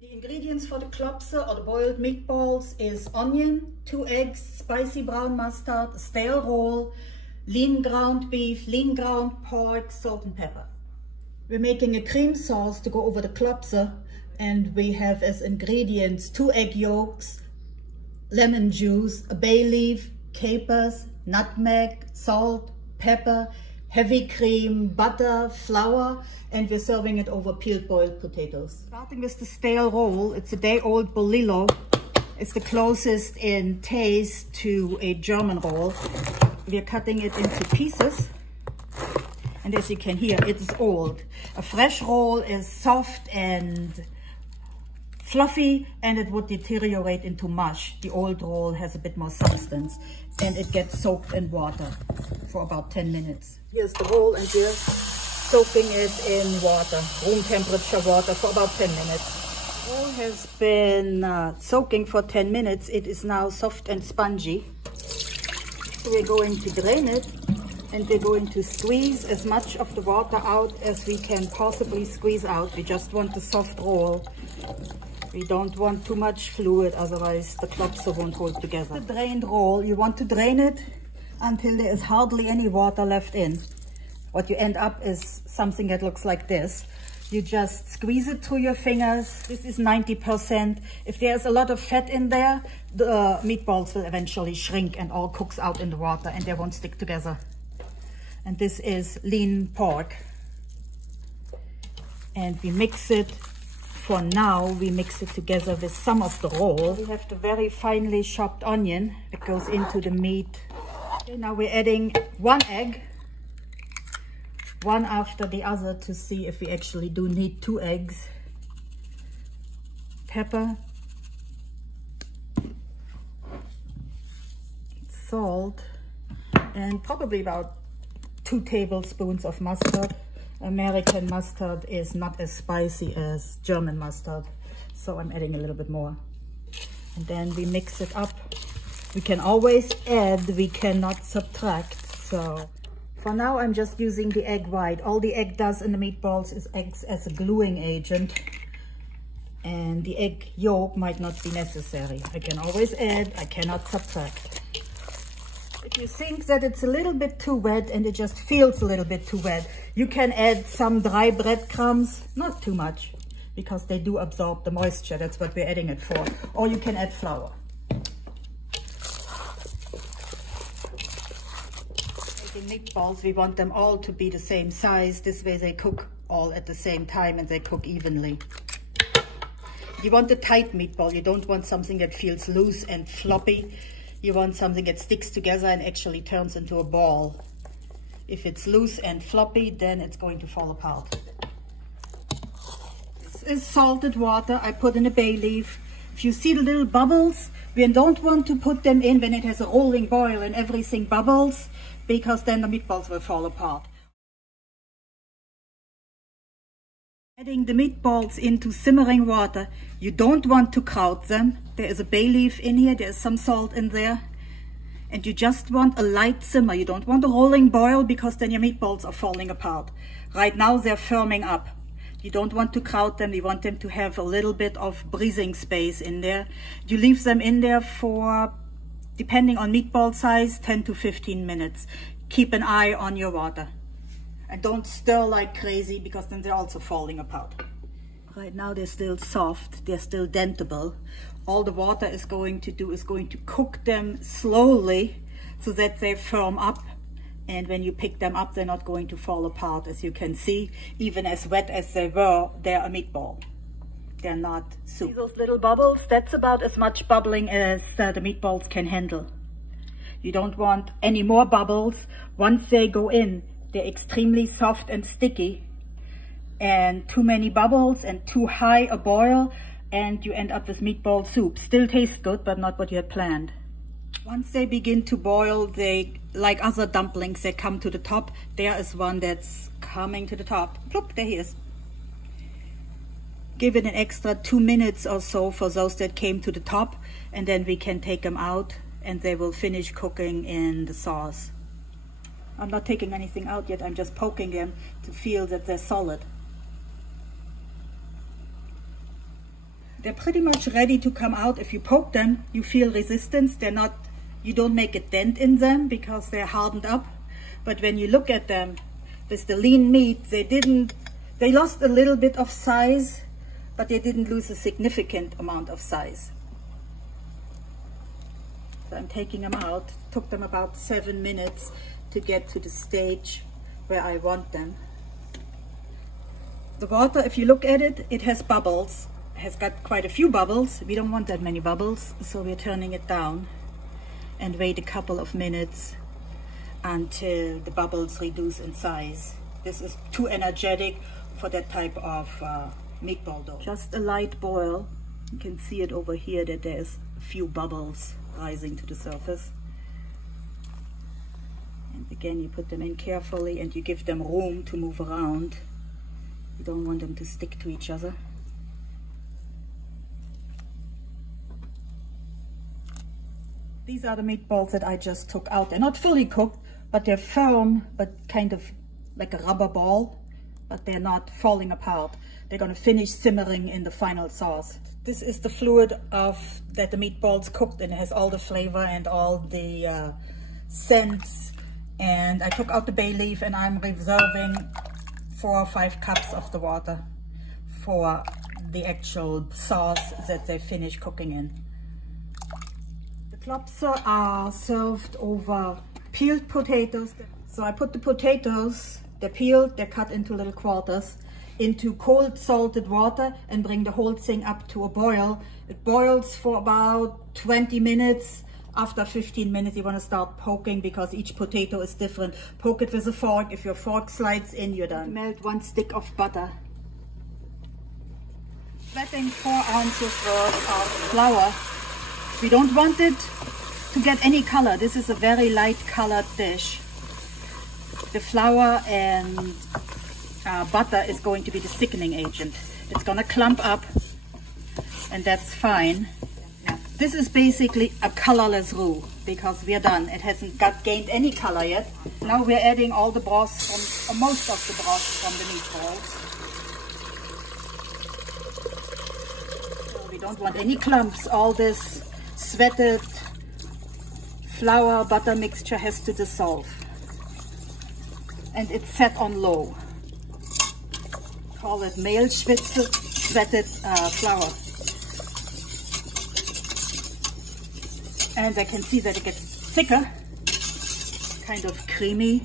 The ingredients for the klopse or the boiled meatballs is onion, 2 eggs, spicy brown mustard, a stale roll, lean ground beef, lean ground pork, salt and pepper. We're making a cream sauce to go over the klopse, and we have as ingredients 2 egg yolks, lemon juice, a bay leaf, capers, nutmeg, salt, pepper, heavy cream, butter, flour, and we're serving it over peeled boiled potatoes. Starting with the stale roll, it's a day-old bolillo. It's the closest in taste to a German roll. We're cutting it into pieces, and as you can hear, it is old. A fresh roll is soft and fluffy, and it would deteriorate into mush. The old roll has a bit more substance, and it gets soaked in water for about 10 minutes. Here's the roll, and we're soaking it in water, room temperature water, for about 10 minutes. The roll has been soaking for 10 minutes. It is now soft and spongy. So we're going to drain it, and we're going to squeeze as much of the water out as we can possibly squeeze out. We just want the soft roll. We don't want too much fluid, otherwise the klopse won't hold together. The drained roll, you want to drain it until there is hardly any water left in. What you end up is something that looks like this. You just squeeze it through your fingers. This is 90%. If there's a lot of fat in there, the meatballs will eventually shrink and all cooks out in the water, and they won't stick together. And this is lean pork. And we mix it. For now, we mix it together with some of the roll. We have the very finely chopped onion that goes into the meat. Okay, now we're adding 1 egg, one after the other, to see if we actually do need 2 eggs. Pepper, salt, and probably about 2 tablespoons of mustard. American mustard is not as spicy as German mustard, so I'm adding a little bit more. And then we mix it up. We can always add, we cannot subtract. So for now, I'm just using the egg white. All the egg does in the meatballs is acts as a gluing agent, and the egg yolk might not be necessary. I can always add, I cannot subtract. If you think that it's a little bit too wet and it just feels a little bit too wet, you can add some dry breadcrumbs, not too much, because they do absorb the moisture. That's what we're adding it for. Or you can add flour. Making meatballs, we want them all to be the same size. This way they cook all at the same time and they cook evenly. You want a tight meatball. You don't want something that feels loose and floppy. You want something that sticks together and actually turns into a ball. If it's loose and floppy, then it's going to fall apart. This is salted water I put in a bay leaf. If you see the little bubbles, we don't want to put them in when it has a rolling boil and everything bubbles, because then the meatballs will fall apart. Adding the meatballs into simmering water, you don't want to crowd them. There is a bay leaf in here, there's some salt in there. And you just want a light simmer. You don't want a rolling boil, because then your meatballs are falling apart. Right now they're firming up. You don't want to crowd them. You want them to have a little bit of breathing space in there. You leave them in there for, depending on meatball size, 10 to 15 minutes. Keep an eye on your water. And don't stir like crazy, because then they're also falling apart. Right now they're still soft, they're still dentable. All the water is going to do is going to cook them slowly so that they firm up. And when you pick them up, they're not going to fall apart. As you can see, even as wet as they were, they're a meatball. They're not soup. See those little bubbles? That's about as much bubbling as the meatballs can handle. You don't want any more bubbles. Once they go in, they're extremely soft and sticky, and too many bubbles and too high a boil, and you end up with meatball soup. Still tastes good, but not what you had planned. Once they begin to boil, they, like other dumplings, they come to the top. There is one that's coming to the top. Plop, there he is. Give it an extra 2 minutes or so for those that came to the top, and then we can take them out and they will finish cooking in the sauce. I'm not taking anything out yet, I'm just poking them to feel that they're solid. They're pretty much ready to come out. If you poke them, you feel resistance. They're not, you don't make a dent in them because they're hardened up. But when you look at them with the lean meat, they lost a little bit of size, but they didn't lose a significant amount of size. So I'm taking them out. Took them about 7 minutes to get to the stage where I want them. The water, if you look at it, it has bubbles. It has got quite a few bubbles. We don't want that many bubbles, so we're turning it down and wait a couple of minutes until the bubbles reduce in size. This is too energetic for that type of meatball dough. Just a light boil. You can see it over here that there's a few bubbles rising to the surface. And again, you put them in carefully and you give them room to move around. You don't want them to stick to each other. These are the meatballs that I just took out. They're not fully cooked, but they're firm, but kind of like a rubber ball, but they're not falling apart. They're going to finish simmering in the final sauce. This is the fluid that the meatballs cooked in. It has all the flavor and all the scents. And I took out the bay leaf and I'm reserving 4 or 5 cups of the water for the actual sauce that they finish cooking in. The klopse are served over peeled potatoes. So I put the potatoes, they're peeled, they're cut into little quarters, into cold salted water and bring the whole thing up to a boil. It boils for about 20 minutes. After 15 minutes, you want to start poking because each potato is different. Poke it with a fork. If your fork slides in, you're done. Melt 1 stick of butter. Wetting 4 ounces worth of flour. We don't want it to get any color. This is a very light colored dish. The flour and butter is going to be the thickening agent. It's going to clump up, and that's fine. This is basically a colorless roux because we're done. It hasn't gained any color yet. Now we're adding all the broth, or most of the broth from the meatballs. So we don't want any clumps. All this sweated flour butter mixture has to dissolve. And it's set on low. Call it Mehlschwitze, sweated flour. And I can see that it gets thicker, kind of creamy,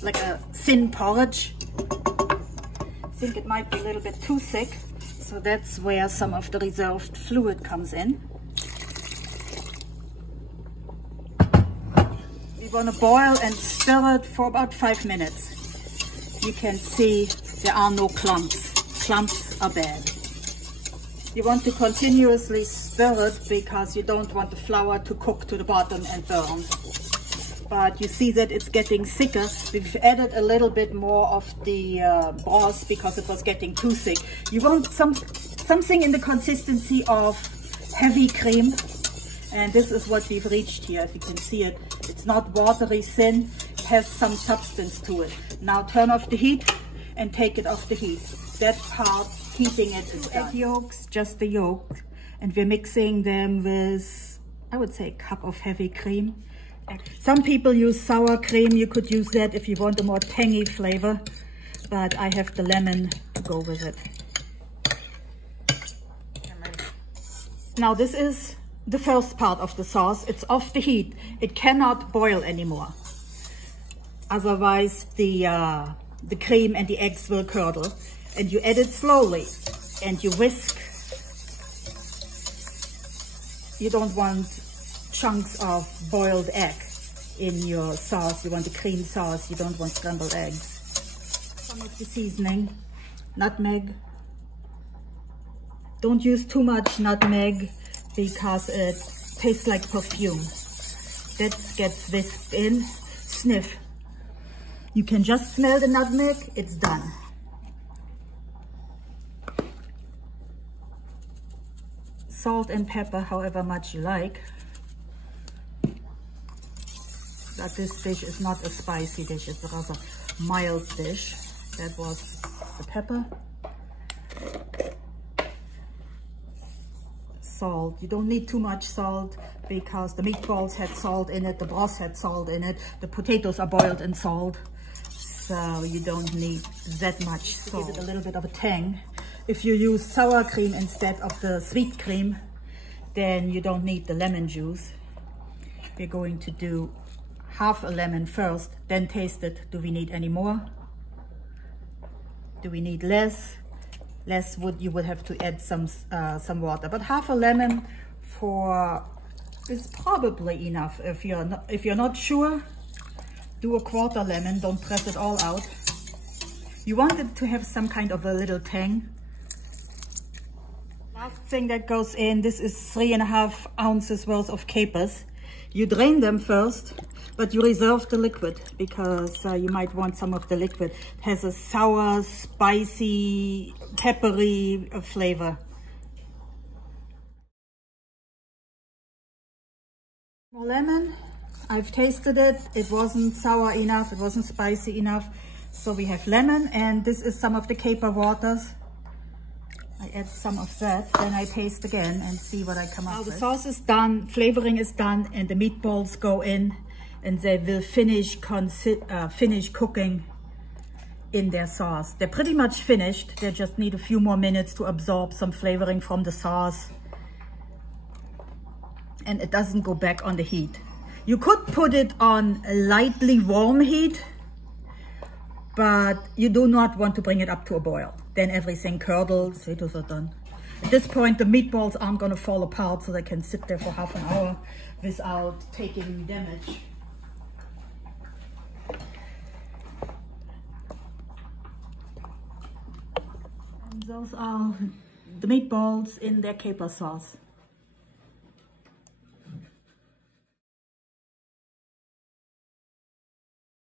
like a thin porridge. I think it might be a little bit too thick, so that's where some of the reserved fluid comes in. We want to boil and stir it for about 5 minutes. You can see there are no clumps. Clumps are bad. You want to continuously stir it because you don't want the flour to cook to the bottom and burn. But you see that it's getting thicker. We've added a little bit more of the broth because it was getting too thick. You want something in the consistency of heavy cream. And this is what we've reached here. If you can see it, it's not watery thin. It has some substance to it. Now turn off the heat and take it off the heat. That part, heating it is done. Egg yolks, just the yolk, and we're mixing them with, I would say, a cup of heavy cream. Some people use sour cream. You could use that if you want a more tangy flavor, but I have the lemon to go with it. Now this is the first part of the sauce. It's off the heat. It cannot boil anymore. Otherwise the cream and the eggs will curdle. And you add it slowly and you whisk. You don't want chunks of boiled egg in your sauce. You want a cream sauce. You don't want scrambled eggs. Some of the seasoning. Nutmeg. Don't use too much nutmeg because it tastes like perfume. That gets whisked in. Sniff. You can just smell the nutmeg. It's done. Salt and pepper, however much you like. But this dish is not a spicy dish, it's a rather mild dish. That was the pepper. salt. You don't need too much salt because the meatballs had salt in it, the broth had salt in it, the potatoes are boiled in salt, so you don't need that much salt. To give it a little bit of a tang. If you use sour cream instead of the sweet cream, then you don't need the lemon juice. We're going to do half a lemon first, then taste it. Do we need any more? Do we need less? Less you would have to add some water, but half a lemon is probably enough. If you're not sure, do a quarter lemon. Don't press it all out. You want it to have some kind of a little tang. Last thing that goes in, this is 3.5 ounces worth of capers. You drain them first, but you reserve the liquid because you might want some of the liquid. It has a sour, spicy, peppery flavor. More lemon. I've tasted it. It wasn't sour enough. It wasn't spicy enough. So we have lemon, and this is some of the caper waters. I add some of that, then I taste again and see what I come up with. Now the sauce is done, flavoring is done, and the meatballs go in, and they will finish cooking in their sauce. They're pretty much finished. They just need a few more minutes to absorb some flavoring from the sauce. And it doesn't go back on the heat. You could put it on a lightly warm heat, but you do not want to bring it up to a boil. Then everything curdles, potatoes are done. At this point, the meatballs aren't gonna fall apart, so they can sit there for half an hour without taking damage. And those are the meatballs in their caper sauce.